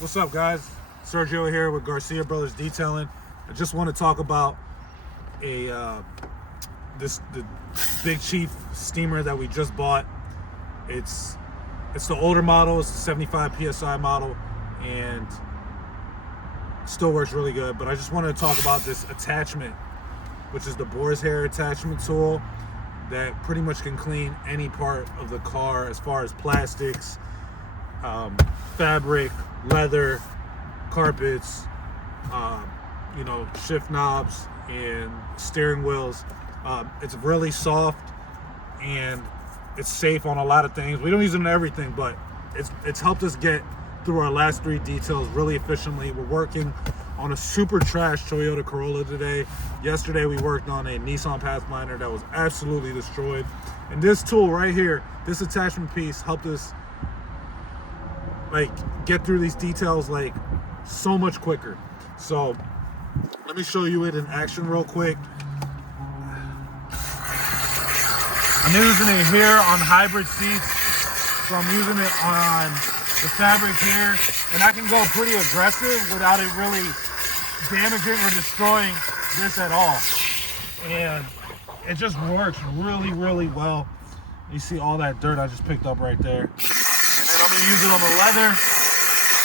What's up, guys? Sergio here with Garcia Brothers Detailing. I just want to talk about the Big Chief steamer that we just bought. It's the older model. It's the 75 psi model, and still works really good. But I just wanted to talk about this attachment, which is the boar's hair attachment tool that pretty much can clean any part of the car as far as plastics, fabric, leather, carpets, shift knobs and steering wheels. It's really soft and it's safe on a lot of things. We don't use it on everything, but it's helped us get through our last 3 details really efficiently. We're working on a super trash Toyota Corolla today. Yesterday we worked on a Nissan Pathfinder that was absolutely destroyed. And this tool right here, this attachment piece, helped us get through these details so much quicker. So let me show you it in action real quick. I'm using it here on hybrid seats, so I'm using it on the fabric here, and I can go pretty aggressive without it really damaging or destroying this at all. And it just works really, really well. You see all that dirt I just picked up right there. And then I'm gonna use it on the leather.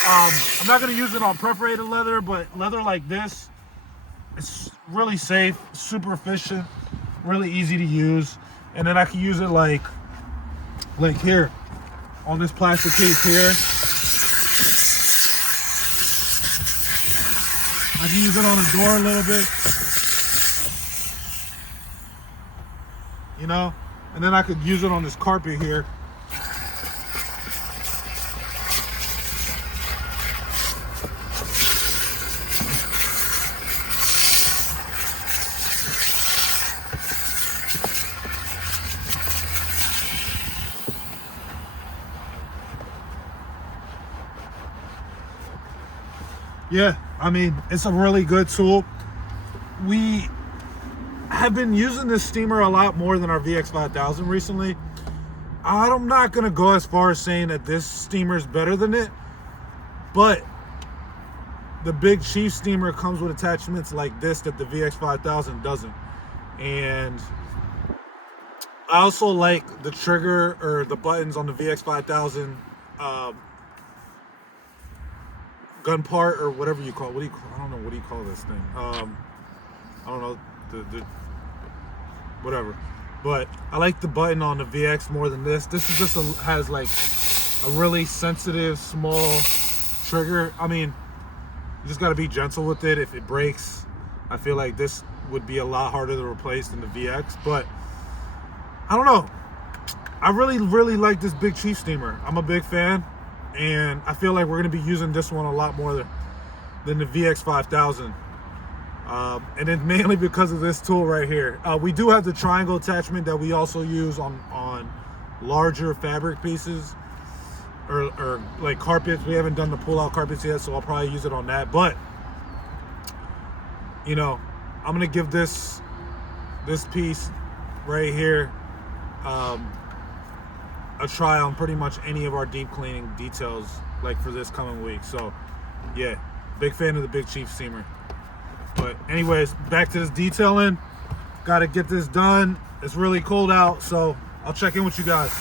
I'm not gonna use it on perforated leather, but leather like this, it's really safe, super efficient, really easy to use. And then I can use it like here on this plastic case here. I can use it on the door a little bit, and then I could use it on this carpet here. Yeah, I mean, it's a really good tool. We have been using this steamer a lot more than our VX5000 recently. I'm not gonna go as far as saying that this steamer is better than it, but the Big Chief steamer comes with attachments like this that the VX5000 doesn't. And I also like the trigger or the buttons on the VX5000 gun part, or whatever you call it. I don't know, what do you call this thing? I don't know, the whatever. But I like the button on the VX more than this. This is just has a really sensitive, small trigger. I mean, you just gotta be gentle with it. If it breaks, I feel like this would be a lot harder to replace than the VX. But I don't know. I really, really like this Big Chief steamer. I'm a big fan. And I feel like we're going to be using this one a lot more than the VX5000. And it's mainly because of this tool right here. We do have the triangle attachment that we also use on larger fabric pieces or like carpets. We haven't done the pull-out carpets yet, so I'll probably use it on that. But, I'm going to give this piece right here a try on pretty much any of our deep cleaning details for this coming week. So yeah, big fan of the Big Chief steamer. But anyways, back to this detailing. Got to get this done. It's really cold out, so I'll check in with you guys.